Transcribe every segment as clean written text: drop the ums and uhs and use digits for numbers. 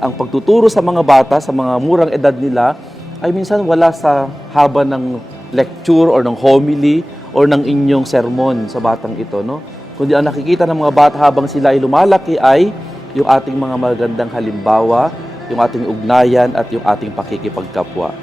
ang pagtuturo sa mga bata, sa mga murang edad nila, ay minsan wala sa haba ng lecture or ng homily or ng inyong sermon sa batang ito, no? Kundi ang nakikita ng mga bata habang sila ay lumalaki ay yung ating mga magandang halimbawa, yung ating ugnayan at yung ating pakikipagkapwa.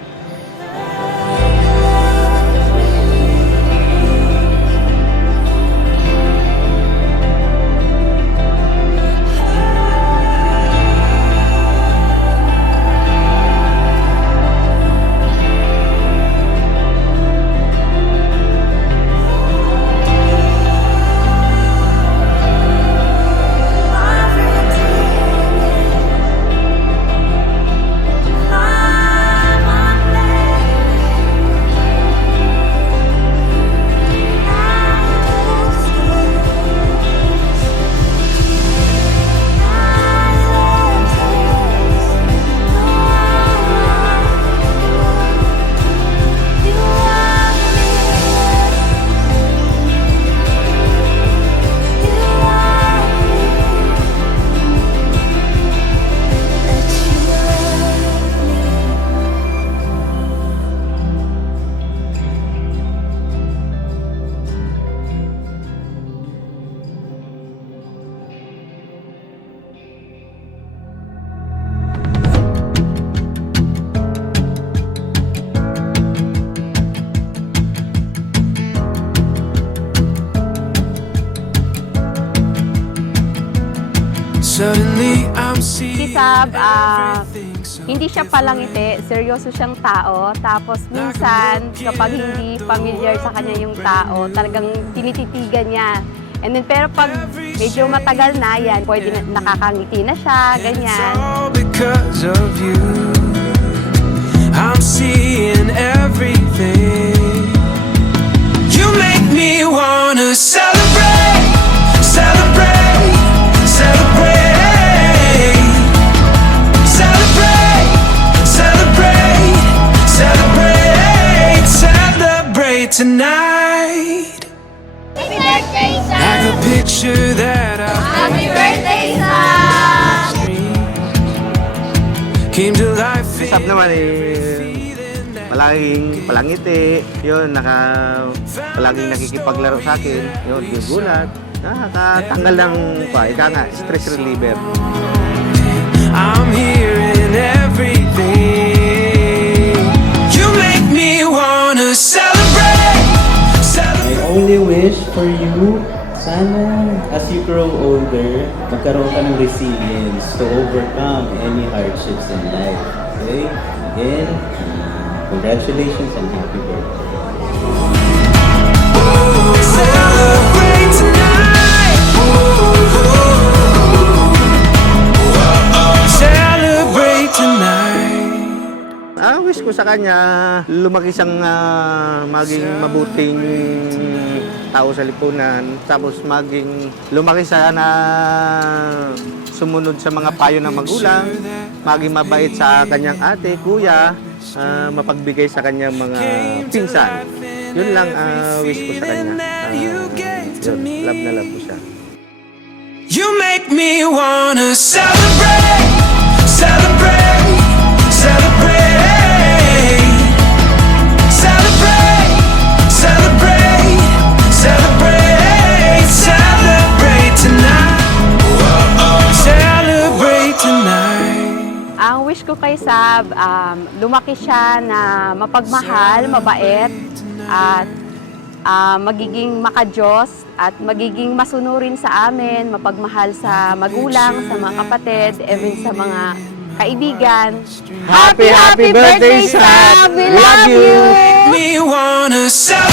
Si Sab, hindi siya palangiti, seryoso siyang tao. Tapos minsan, kapag hindi familiar sa kanya yung tao, talagang tinititigan niya. And then, pero pag medyo matagal na yan, pwede na, nakakangiti na siya, ganyan. Because of you, I'm seeing everything. You make me wanna celebrate, celebrate, celebrate. Tonight, Happy birthday, Sam! like a picture that Happy birthday, Sam! came to life. Sab naman palaging palangiti, yun, palaging nakikipaglaro sa akin, yun, gugulat, nakakatanggal ng stress reliever. I'm hearing everything. You make me wanna celebrate. My only wish for you, sana as you grow older, magkaroon ka ng resilience to overcome any hardships in life. Okay? Again, congratulations and happy birthday. Celebrate tonight. Celebrate tonight. Wish ko sa kanya, lumaki siyang maging mabuting tao sa lipunan, tapos lumaki siya na sumunod sa mga payo ng magulang, maging mabait sa kanyang ate, kuya, mapagbigay sa kanyang mga pinsan. Yun lang wish ko sa kanya. Yun, love na love ko siya. You make me wanna celebrate, celebrate, celebrate, celebrate, celebrate, celebrate, celebrate tonight, celebrate tonight. Ang wish ko kay Sab, lumaki siya na mapagmahal, mabait, at magiging makadiyos at magiging masunurin sa amin, mapagmahal sa magulang, sa mga kapatid, even sa mga kaibigan. Happy birthday, Sab! We love you! Me wanna celebrate.